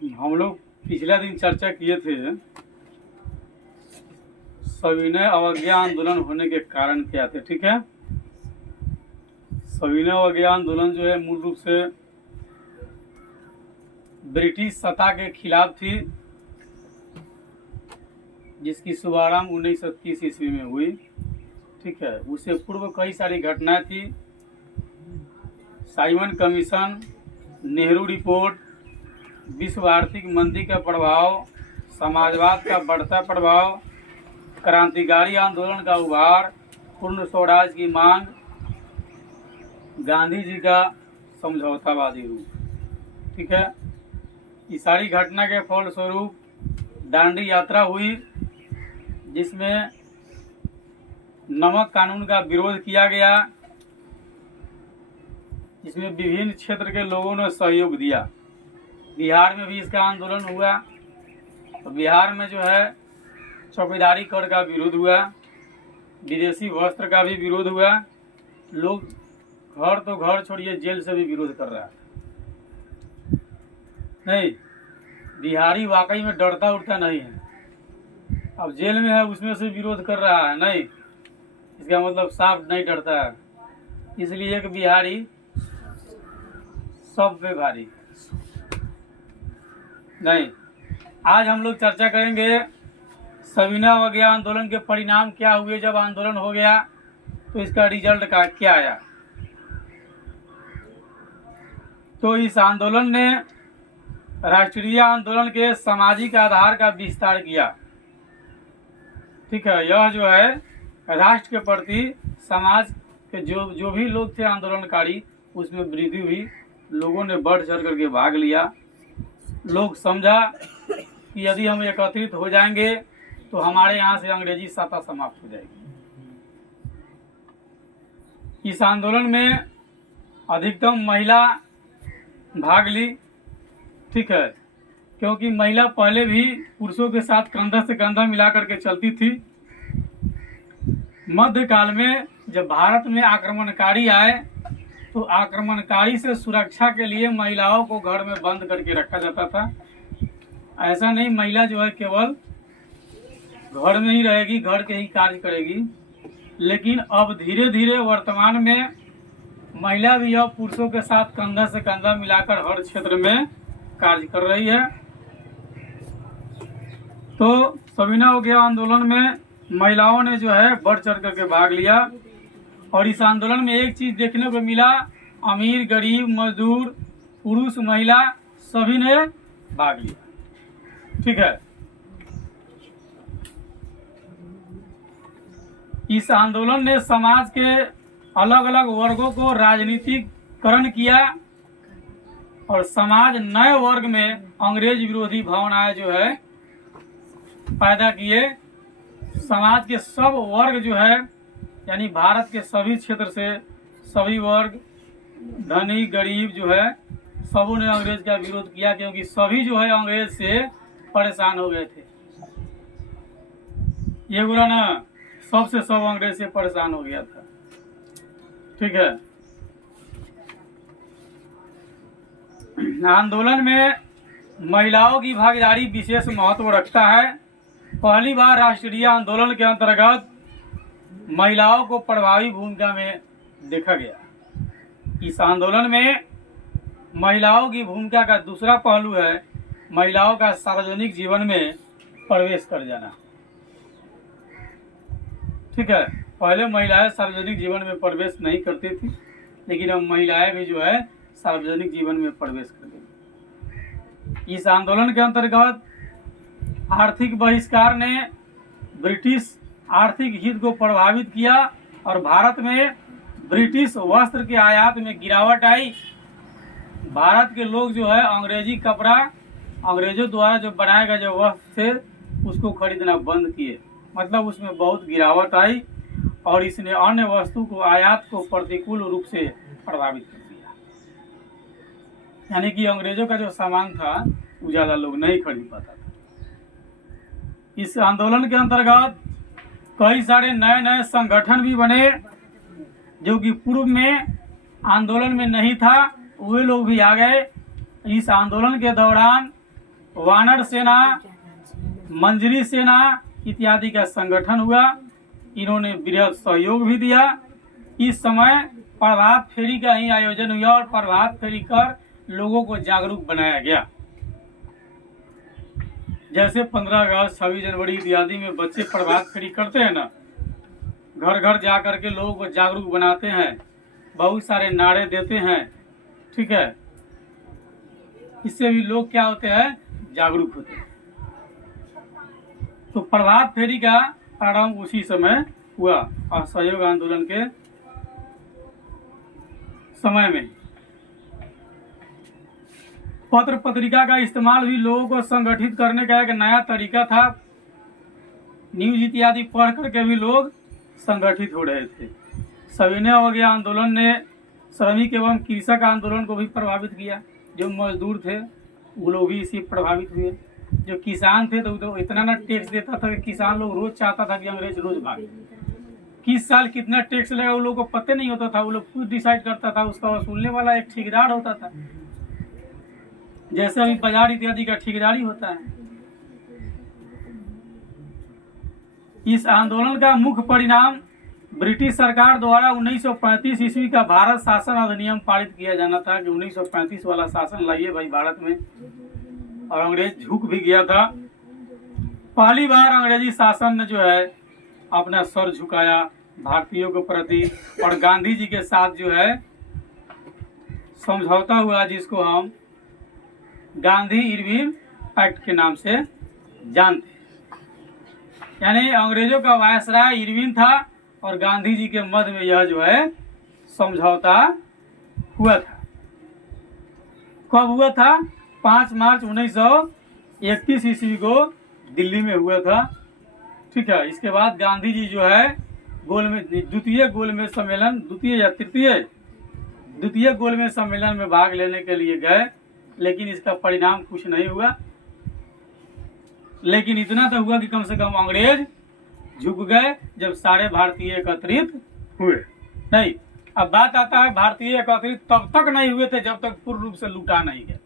हम लोग पिछले दिन चर्चा किए थे सविनय अवज्ञा आंदोलन होने के कारण क्या थे। ठीक है, सविनय अवज्ञा आंदोलन जो है मूल रूप से ब्रिटिश सत्ता के खिलाफ थी, जिसकी शुभारंभ 1930 ईस्वी में हुई। ठीक है, उससे पूर्व कई सारी घटनाएं थी। साइमन कमीशन, नेहरू रिपोर्ट, विश्व आर्थिक मंदी का प्रभाव, समाजवाद का बढ़ता प्रभाव, क्रांतिकारी आंदोलन का उभार, पूर्ण स्वराज की मांग, गांधी जी का समझौतावादी रूप। ठीक है, इस सारी घटना के फलस्वरूप दांडी यात्रा हुई, जिसमें नमक कानून का विरोध किया गया, जिसमें विभिन्न क्षेत्र के लोगों ने सहयोग दिया। बिहार में भी इसका आंदोलन हुआ। तो बिहार में जो है चौकीदारी कर का विरोध हुआ, विदेशी वस्त्र का भी विरोध हुआ। लोग घर तो घर छोड़िए, जेल से भी विरोध कर रहा है। नहीं, बिहारी वाकई में डरता उड़ता नहीं है। अब जेल में है, उसमें से विरोध कर रहा है, नहीं इसका मतलब साफ नहीं डरता है। इसलिए एक बिहारी सब पे भारी। नहीं, आज हम लोग चर्चा करेंगे सविनय अवज्ञा आंदोलन के परिणाम क्या हुए। जब आंदोलन हो गया तो इसका रिजल्ट का क्या आया। तो इस आंदोलन ने राष्ट्रीय आंदोलन के सामाजिक आधार का विस्तार किया। ठीक है, यह जो है राष्ट्र के प्रति समाज के जो भी लोग थे आंदोलनकारी, उसमें वृद्धि हुई। लोगों ने बढ़ चढ़ करके भाग लिया। लोग समझा कि यदि हम एकत्रित हो जाएंगे तो हमारे यहाँ से अंग्रेजी सत्ता समाप्त हो जाएगी। इस आंदोलन में अधिकतम महिला भाग ली। ठीक है, क्योंकि महिला पहले भी पुरुषों के साथ कंधा से कंधा मिला करके चलती थी। मध्यकाल में जब भारत में आक्रमणकारी आए तो आक्रमणकारी से सुरक्षा के लिए महिलाओं को घर में बंद करके रखा जाता था। ऐसा नहीं महिला जो है केवल घर में ही रहेगी, घर के ही कार्य करेगी। लेकिन अब धीरे धीरे वर्तमान में महिला भी अब पुरुषों के साथ कंधा से कंधा मिलाकर हर क्षेत्र में कार्य कर रही है। तो सविनय अवज्ञा आंदोलन में महिलाओं ने जो है बढ़ चढ़ करके भाग लिया। और इस आंदोलन में एक चीज देखने को मिला, अमीर गरीब मजदूर पुरुष महिला सभी ने भाग लिया। ठीक है, इस आंदोलन ने समाज के अलग अलग वर्गों को राजनीतिकरण किया और समाज नए वर्ग में अंग्रेज विरोधी भावनाएं जो है पैदा किए। समाज के सब वर्ग जो है, यानी भारत के सभी क्षेत्र से सभी वर्ग, धनी गरीब जो है, सबों ने अंग्रेज का विरोध किया, क्योंकि सभी जो है अंग्रेज से परेशान हो गए थे। ये बोला ना, सबसे सब अंग्रेज से परेशान हो गया था। ठीक है, आंदोलन में महिलाओं की भागीदारी विशेष महत्व रखता है। पहली बार राष्ट्रीय आंदोलन के अंतर्गत महिलाओं को प्रभावी भूमिका में देखा गया। इस आंदोलन में महिलाओं की भूमिका का दूसरा पहलू है महिलाओं का सार्वजनिक जीवन में प्रवेश कर जाना। ठीक है, पहले महिलाएं सार्वजनिक जीवन में प्रवेश नहीं करती थी, लेकिन अब महिलाएं भी जो है सार्वजनिक जीवन में प्रवेश कर गई। इस आंदोलन के अंतर्गत आर्थिक बहिष्कार ने ब्रिटिश आर्थिक हित को प्रभावित किया और भारत में ब्रिटिश वस्त्र के आयात में गिरावट आई। भारत के लोग जो है अंग्रेजी कपड़ा, अंग्रेजों द्वारा जो बनाए गए जो वस्त्र थे, उसको खरीदना बंद किए। मतलब उसमें बहुत गिरावट आई और इसने अन्य वस्तु को आयात को प्रतिकूल रूप से प्रभावित कर दिया। यानी कि अंग्रेजों का जो सामान था वो ज़्यादा लोग नहीं खरीद पाता था। इस आंदोलन के अंतर्गत कई सारे नए नए संगठन भी बने, जो कि पूर्व में आंदोलन में नहीं था, वे लोग भी आ गए। इस आंदोलन के दौरान वानर सेना, मंजरी सेना इत्यादि का संगठन हुआ। इन्होंने बृहद सहयोग भी दिया। इस समय प्रभात फेरी का ही आयोजन हुआ और प्रभात फेरी कर लोगों को जागरूक बनाया गया। जैसे 15 अगस्त, 26 जनवरी इत्यादि में बच्चे प्रभात फेरी करते हैं ना, घर घर जा करके लोगों को जागरूक बनाते हैं, बहुत सारे नारे देते हैं, ठीक है। इससे भी लोग क्या होते हैं, जागरूक होते हैं। तो प्रभात फेरी का प्रारंभ उसी समय हुआ, असहयोग आंदोलन के समय में। पत्र पत्रिका का इस्तेमाल भी लोगों को संगठित करने का एक नया तरीका था। न्यूज इत्यादि पढ़ करके भी लोग संगठित हो रहे थे। सविनय अवज्ञा आंदोलन ने श्रमिक एवं कृषक आंदोलन को भी प्रभावित किया। जो मजदूर थे वो लोग भी इसी प्रभावित हुए। जो किसान थे तो इतना ना टैक्स देता था कि किसान लोग रोज चाहता था कि अंग्रेज रोज भागे। किस साल कितना टैक्स लगेगा वो लोग को पता नहीं होता था, वो लोग खुद डिसाइड करता था। उसका वसूलने वाला एक ठेकेदार होता था, जैसे अभी बाजार इत्यादि का ठेकेदारी होता है। इस आंदोलन का मुख्य परिणाम ब्रिटिश सरकार द्वारा 1935 ईस्वी का भारत शासन अधिनियम पारित किया जाना था कि 1935 वाला शासन लाइए भाई भारत में, और अंग्रेज झुक भी गया था। पहली बार अंग्रेजी शासन ने जो है अपना सर झुकाया भारतीयों के प्रति, और गांधी जी के साथ जो है समझौता हुआ, जिसको हम गांधी इरविन पैक्ट के नाम से जानते हैं। यानी अंग्रेजों का वायसराय इरविन था और गांधी जी के मध्य में यह जो है समझौता हुआ था। कब हुआ था? 5 मार्च 1931 ईस्वी को दिल्ली में हुआ था, ठीक है। इसके बाद गांधी जी जो है द्वितीय गोलमेज सम्मेलन में भाग लेने के लिए गए, लेकिन इसका परिणाम कुछ नहीं हुआ। लेकिन इतना तो हुआ कि कम से कम अंग्रेज झुक गए जब सारे भारतीय एकत्रित हुए। नहीं, अब बात आता है भारतीय एकत्रित तब तक नहीं हुए थे जब तक पूर्ण रूप से लूटा नहीं गया।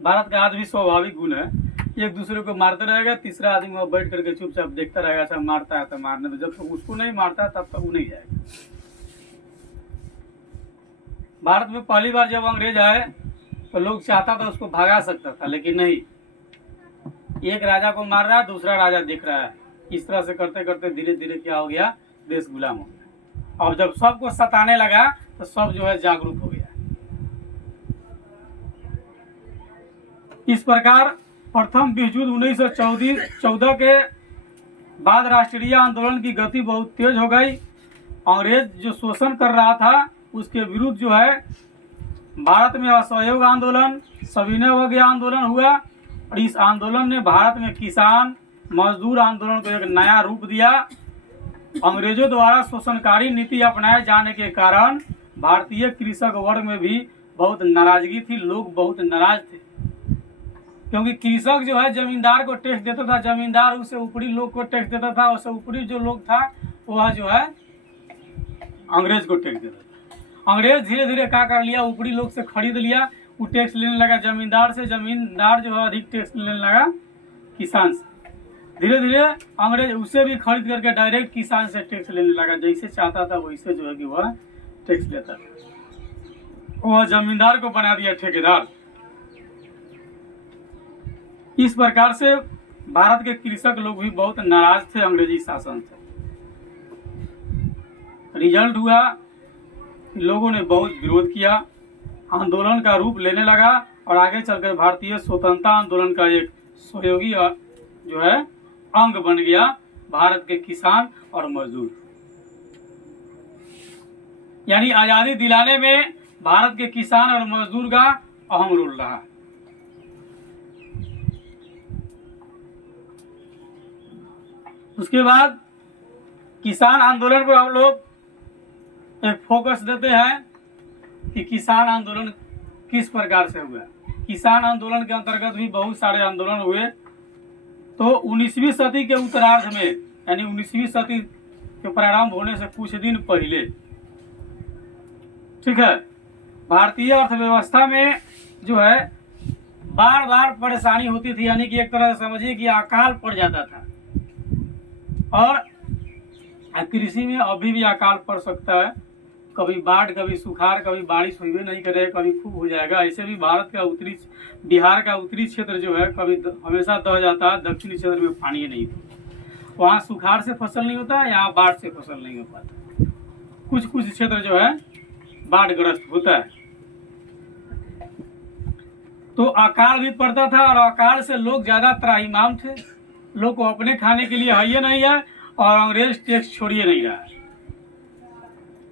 भारत का आज भी स्वाभाविक गुण है, एक दूसरे को मारते रहेगा, तीसरा आदमी वहाँ बैठ करके चुपचाप देखता रहेगा, सब मारता है तो मारने दो, जब तक उसको नहीं मारता तब तक वो नहीं जाएगा। भारत में पहली बार जब अंग्रेज आए तो लोग चाहता था उसको भगा सकता था, लेकिन नहीं, एक राजा को मार रहा है, दूसरा राजा देख रहा है। इस तरह से करते करते धीरे धीरे क्या हो गया, देश गुलाम हो गया। और जब सबको सताने लगा तो सब जो है जागरूक हो गया। इस प्रकार प्रथम विश्व युद्ध 1914 के बाद राष्ट्रीय आंदोलन की गति बहुत तेज हो गई। अंग्रेज जो शोषण कर रहा था उसके विरुद्ध जो है भारत में असहयोग आंदोलन, सविनय अवज्ञा आंदोलन हुआ, और इस आंदोलन ने भारत में किसान मजदूर आंदोलन को एक नया रूप दिया। अंग्रेजों द्वारा शोषणकारी नीति अपनाए जाने के कारण भारतीय कृषक वर्ग में भी बहुत नाराजगी थी, लोग बहुत नाराज थे, क्योंकि कृषक जो है जमींदार को टैक्स देता था, जमींदार उससे ऊपरी लोग को टैक्स देता था, उससे ऊपरी जो लोग था वह जो है अंग्रेज को टैक्स देता था। अंग्रेज धीरे धीरे क्या कर लिया, ऊपरी लोग से खरीद लिया, वो टैक्स लेने लगा जमींदार से, जमींदार जो है अधिक टैक्स लेने लगा किसान से। धीरे धीरे अंग्रेज उससे भी खरीद करके डायरेक्ट किसान से टैक्स लेने लगा, जैसे चाहता था वैसे जो है कि वह टैक्स लेता था। वह जमींदार को बना दिया ठेकेदार। इस प्रकार से भारत के कृषक लोग भी बहुत नाराज थे अंग्रेजी शासन से। रिजल्ट हुआ, लोगों ने बहुत विरोध किया, आंदोलन का रूप लेने लगा, और आगे चलकर भारतीय स्वतंत्रता आंदोलन का एक सहयोगी जो है अंग बन गया भारत के किसान और मजदूर। यानी आजादी दिलाने में भारत के किसान और मजदूर का अहम रोल रहा। उसके बाद किसान आंदोलन पर हम लोग एक फोकस देते हैं कि किसान आंदोलन किस प्रकार से हुआ। किसान आंदोलन के अंतर्गत भी बहुत सारे आंदोलन हुए। तो 19वीं सदी के उत्तरार्ध में, यानी 19वीं सदी के प्रारंभ होने से कुछ दिन पहले, ठीक है, भारतीय अर्थव्यवस्था में जो है बार बार परेशानी होती थी, यानी कि एक तरह से समझिए कि अकाल पड़ जाता था। और कृषि में अभी भी अकाल पड़ सकता है, कभी बाढ़, कभी सुखाड़, कभी बारिश हुई नहीं करे, कभी खूब हो जाएगा। ऐसे भी भारत का बिहार का उत्तरी क्षेत्र जो है कभी हमेशा दह जाता है, दक्षिणी क्षेत्र में पानी नहीं होता। वहाँ सुखाड़ से फसल नहीं होता है, यहाँ बाढ़ से फसल नहीं हो पाता। कुछ कुछ क्षेत्र जो है बाढ़ग्रस्त होता है। तो अकाल भी पड़ता था, और अकाल से लोग ज्यादा त्राहिमाम थे। लोग को अपने खाने के लिए है ही नहीं है, और अंग्रेज टैक्स छोड़िए नहीं रहा है।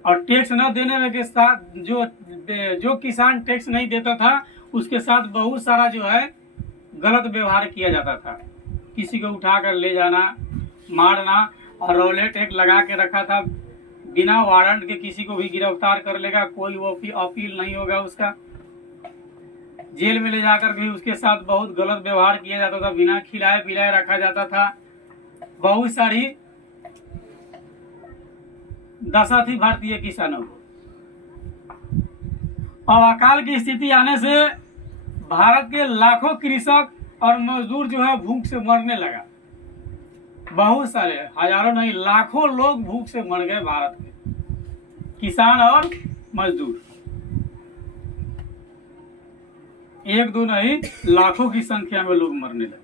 और टैक्स न देने में के साथ जो किसान टैक्स नहीं देता था उसके साथ बहुत सारा जो है गलत व्यवहार किया जाता था। किसी को उठा कर ले जाना, मारना, और रौलेट एक लगा के रखा था, बिना वारंट के किसी को भी गिरफ्तार कर लेगा, कोई वो अपील नहीं होगा उसका। जेल में ले जाकर भी उसके साथ बहुत गलत व्यवहार किया जाता था, बिना खिलाए पिलाए रखा जाता था। बहुत सारी दशा थी भारतीय किसानों को। और अकाल की स्थिति आने से भारत के लाखों कृषक और मजदूर जो है भूख से मरने लगा। बहुत सारे, हजारों नहीं, लाखों लोग भूख से मर गए भारत में, किसान और मजदूर। एक दो नहीं, लाखों की संख्या में लोग मरने लगे।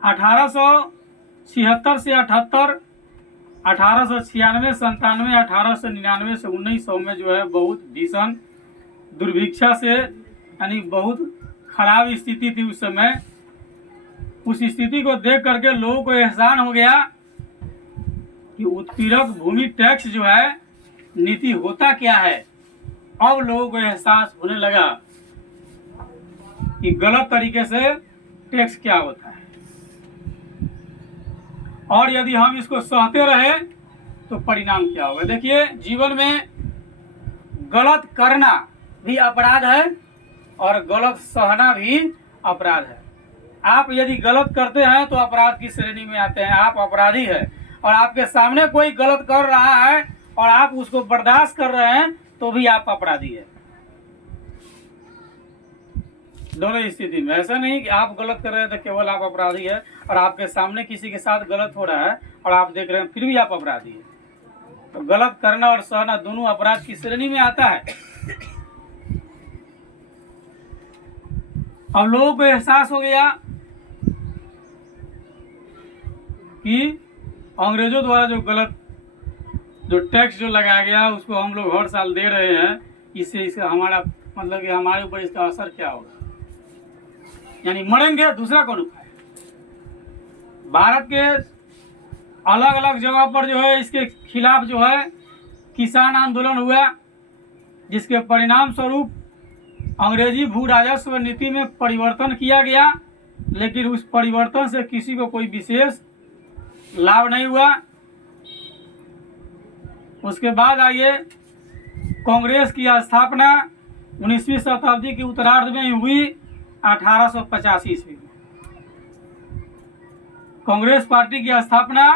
1876 से 78, 1896, 97, 1899 से 1900 में जो है बहुत भीषण दुर्भिक्षा से, यानी बहुत खराब स्थिति थी उस समय। उस स्थिति को देख करके लोगों को एहसान हो गया कि उत्पीड़क भूमि टैक्स जो है नीति होता क्या है। अब लोगों को एहसास होने लगा कि गलत तरीके से टैक्स क्या होता है, और यदि हम इसको सहते रहे तो परिणाम क्या होगा। देखिए, जीवन में गलत करना भी अपराध है और गलत सहना भी अपराध है। आप यदि गलत करते हैं तो अपराध की श्रेणी में आते हैं, आप अपराधी हैं। और आपके सामने कोई गलत कर रहा है और आप उसको बर्दाश्त कर रहे हैं तो भी आप अपराधी हैं। दोनों स्थिति में, ऐसा नहीं कि आप गलत कर रहे हैं तो केवल आप अपराधी है, और आपके सामने किसी के साथ गलत हो रहा है और आप देख रहे हैं फिर भी आप अपराधी है। तो गलत करना और सहना दोनों अपराध की श्रेणी में आता है। अब लोगों को एहसास हो गया कि अंग्रेजों द्वारा जो टैक्स जो लगाया गया उसको हम लोग हर साल दे रहे हैं, इससे हमारा मतलब कि हमारे ऊपर इसका असर क्या होगा, यानी मरेंगे, दूसरा कौन उपाय। भारत के अलग अलग जगह पर जो है इसके खिलाफ जो है किसान आंदोलन हुआ, जिसके परिणाम स्वरूप अंग्रेजी भू राजस्व नीति में परिवर्तन किया गया, लेकिन उस परिवर्तन से किसी को कोई विशेष लाभ नहीं हुआ। उसके बाद आइए, कांग्रेस की स्थापना 19वीं शताब्दी की उत्तरार्ध में हुई 1885 ईस्वी में। कांग्रेस पार्टी की स्थापना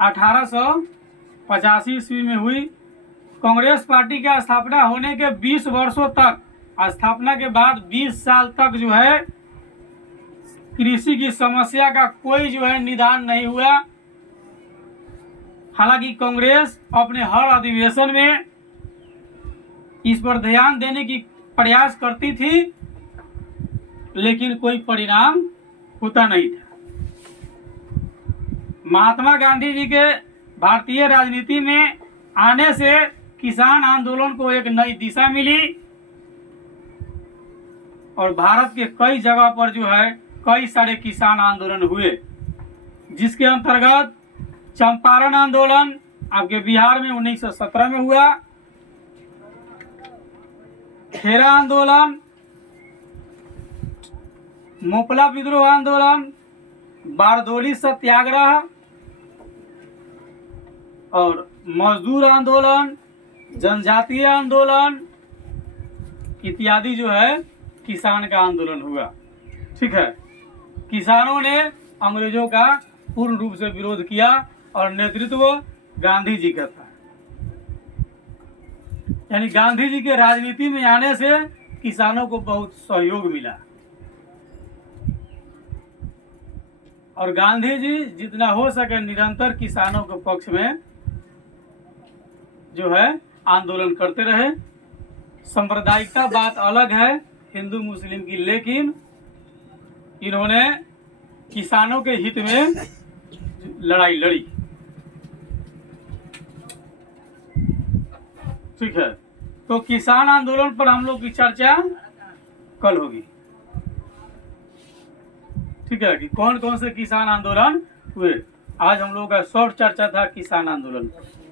1885 ईस्वी में हुई। कांग्रेस पार्टी की स्थापना होने के 20 वर्षों तक, स्थापना के बाद 20 साल तक जो है कृषि की समस्या का कोई जो है निदान नहीं हुआ। हालांकि कांग्रेस अपने हर अधिवेशन में इस पर ध्यान देने की प्रयास करती थी, लेकिन कोई परिणाम होता नहीं था। महात्मा गांधी जी के भारतीय राजनीति में आने से किसान आंदोलन को एक नई दिशा मिली, और भारत के कई जगह पर जो है कई सारे किसान आंदोलन हुए, जिसके अंतर्गत चंपारण आंदोलन आपके बिहार में 1917 में हुआ, खेरा आंदोलन, मोपला विद्रोह आंदोलन, बारदोली सत्याग्रह और मजदूर आंदोलन, जनजातीय आंदोलन इत्यादि जो है किसान का आंदोलन हुआ। ठीक है, किसानों ने अंग्रेजों का पूर्ण रूप से विरोध किया और नेतृत्व गांधी जी का था। यानी गांधी जी के राजनीति में आने से किसानों को बहुत सहयोग मिला और गांधी जी जितना हो सके निरंतर किसानों के पक्ष में जो है आंदोलन करते रहे। सांप्रदायिकता बात अलग है हिंदू मुस्लिम की, लेकिन इन्होंने किसानों के हित में लड़ाई लड़ी। ठीक है, तो किसान आंदोलन पर हम लोग की चर्चा कल होगी। ठीक है कि कौन कौन से किसान आंदोलन हुए। आज हम लोग का शॉर्ट चर्चा था किसान आंदोलन पर।